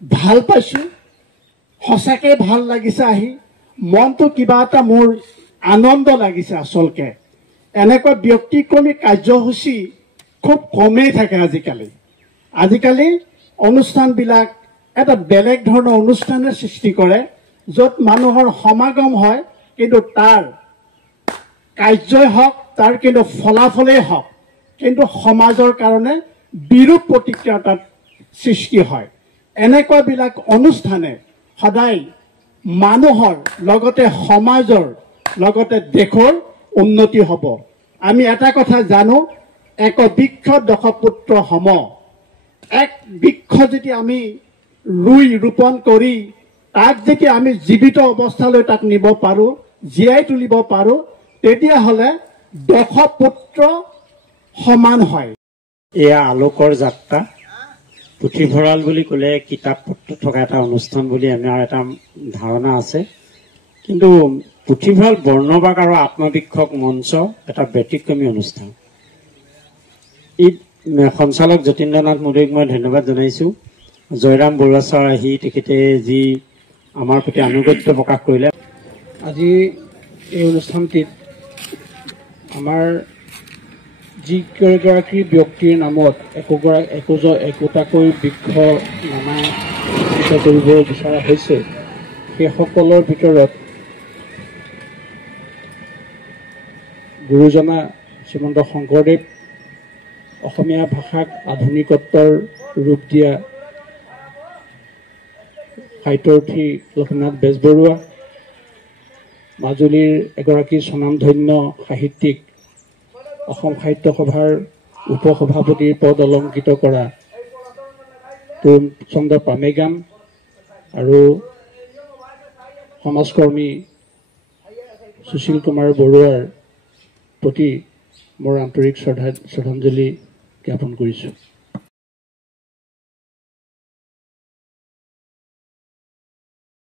ভাল পাইছো সঁচাকে ভাল লাগিছে আহি মনটো কিবা এটা মোৰ আনন্দ লাগিছে আসলকে এনেকৈ ব্যক্তিক্ৰমী কাৰ্যসূচী খুব কমেই থাকে আজিকালি অনুষ্ঠানবিলাক এটা বেলেগ ধৰণৰ অনুষ্ঠানৰ সৃষ্টি কৰে য'ত মানুহৰ সমাগম হয় কিন্তু তাৰ কাৰ্যই হওক তাৰ কিন্তু ফলাফলেই হওক কিন্তু সমাজৰ কাৰণে বিৰূপ প্ৰতিক্ৰিয়া তাত সৃষ্টি হয় এনেকুৱাবিলাক অনুষ্ঠানে সদায় মানুহৰ লগতে সমাজৰ লগতে দেশৰ উন্নতি হ'ব আমি এটা কথা জানো এক বৃক্ষ দশপুত্ৰ সম এক বৃক্ষ যদি আমি ৰুই ৰোপণ কৰি তাক যদি আমি জীৱিত অৱস্থালৈ তাক নিব পাৰোঁ জীয়াই তুলিব পাৰোঁ তেতিয়াহ'লে দশপুত্ৰ সমান হয় এয়া আলোকৰ যাত্ৰা পুথিভঁৰাল বুলি ক'লে কিতাপ পত্ৰ থকা এটা অনুষ্ঠান বুলি আমাৰ এটা ধাৰণা আছে কিন্তু পুথিভঁৰাল বৰ্ণবাক আৰু আত্মবিক্ষক মঞ্চ এটা ব্যতিক্ৰমী অনুষ্ঠান ই সঞ্চালক যতীন্দ্ৰনাথ মোদীক মই ধন্যবাদ জনাইছোঁ জয়ৰাম বৰুৱা ছাৰ আহি তেখেতে যি আমাৰ প্ৰতি আনুগত্য প্ৰকাশ কৰিলে আজি এই অনুষ্ঠানটিত আমাৰ যিকেইগৰাকী ব্যক্তিৰ নামত একোটাকৈ বৃক্ষ নামাকৃত কৰিব বিচৰা হৈছে সেইসকলৰ ভিতৰত গুৰুজনা শ্ৰীমন্ত শংকৰদেৱ অসমীয়া ভাষাক আধুনিকত্বৰ ৰূপ দিয়া সাহিত্যৰ্থী লক্ষ্মীনাথ বেজবৰুৱা মাজুলীৰ এগৰাকী স্বনামধন্য সাহিত্যিক অসম সাহিত্য সভাৰ উপসভাপতিৰ পদ অলংকৃত কৰা তৰুণ চন্দ্ৰ পামেগাম আৰু সমাজকৰ্মী সুশীল কুমাৰ বৰুৱাৰ প্ৰতি মোৰ আন্তৰিক শ্ৰদ্ধাঞ্জলি জ্ঞাপন কৰিছোঁ।